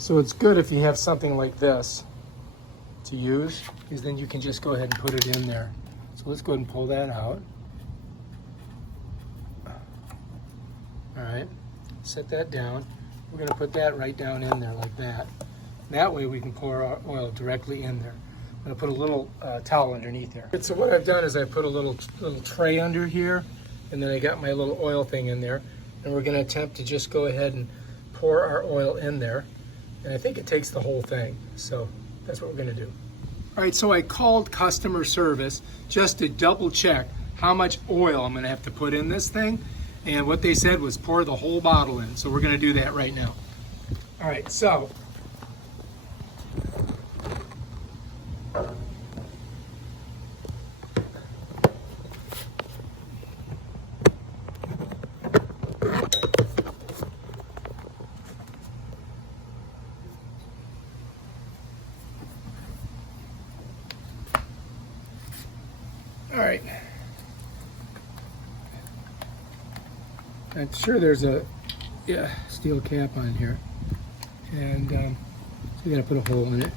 So it's good if you have something like this to use, because then you can just go ahead and put it in there. So let's go ahead and pull that out. All right, set that down. We're going to put that right down in there like that. That way we can pour our oil directly in there. I'm going to put a little towel underneath there. So what I've done is I put a little tray under here, and then I got my little oil thing in there, and we're going to attempt to just go ahead and pour our oil in there. And I think it takes the whole thing, so that's what we're going to do. All right, so I called customer service just to double check how much oil I'm going to have to put in this thing, and what they said was pour the whole bottle in. So we're going to do that right now. All right, so all right. I'm sure there's a steel cap on here, and so you gotta put a hole in it.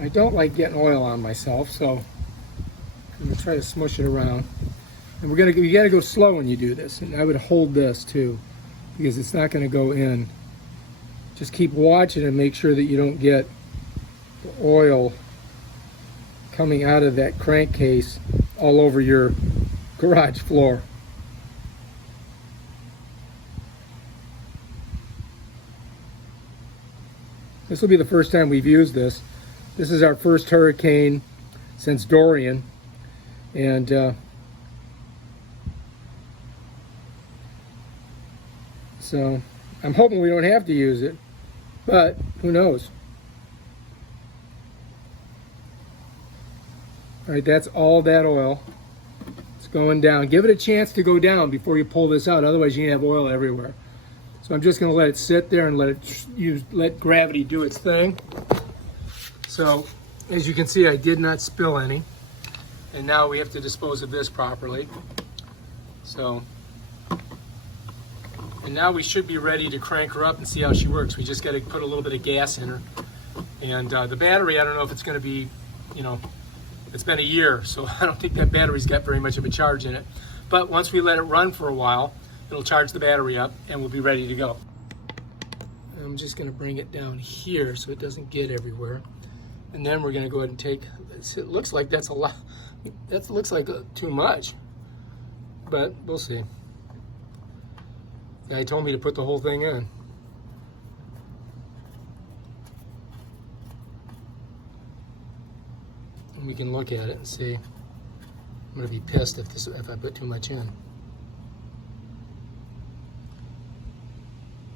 I don't like getting oil on myself, so I'm gonna try to smush it around. And you gotta go slow when you do this, and I would hold this too, because it's not gonna go in. Just keep watching and make sure that you don't get the oil coming out of that crankcase all over your garage floor. This will be the first time we've used this. This is our first hurricane since Dorian, and so I'm hoping we don't have to use it, but who knows. All right, that's all that oil. It's going down. Give it a chance to go down before you pull this out, otherwise you're gonna have oil everywhere. So I'm just gonna let it sit there and let gravity do its thing. So as you can see, I did not spill any. And now we have to dispose of this properly. So, and now we should be ready to crank her up and see how she works. We just gotta put a little bit of gas in her. And the battery, I don't know if it's gonna be, it's been a year, so I don't think that battery's got very much of a charge in it. But once we let it run for a while, it'll charge the battery up and we'll be ready to go. I'm just gonna bring it down here so it doesn't get everywhere. And then we're gonna go ahead and take, it looks like that's a lot, that looks like too much, but we'll see. The guy told me to put the whole thing in. We can look at it and see. I'm gonna be pissed if I put too much in.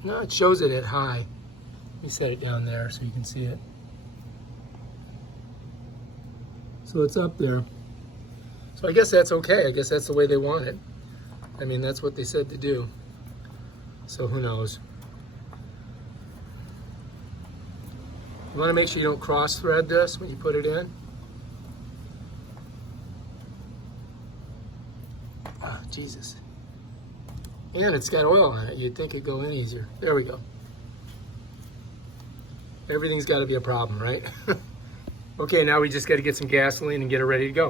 No, it shows it at high. Let me set it down there so you can see it. So it's up there. So I guess that's okay. I guess that's the way they want it. I mean, that's what they said to do. So who knows? You wanna make sure you don't cross thread this when you put it in. Oh, Jesus. And it's got oil on it. You'd think it'd go in easier. There we go. Everything's got to be a problem, right? Okay, now we just got to get some gasoline and get it ready to go.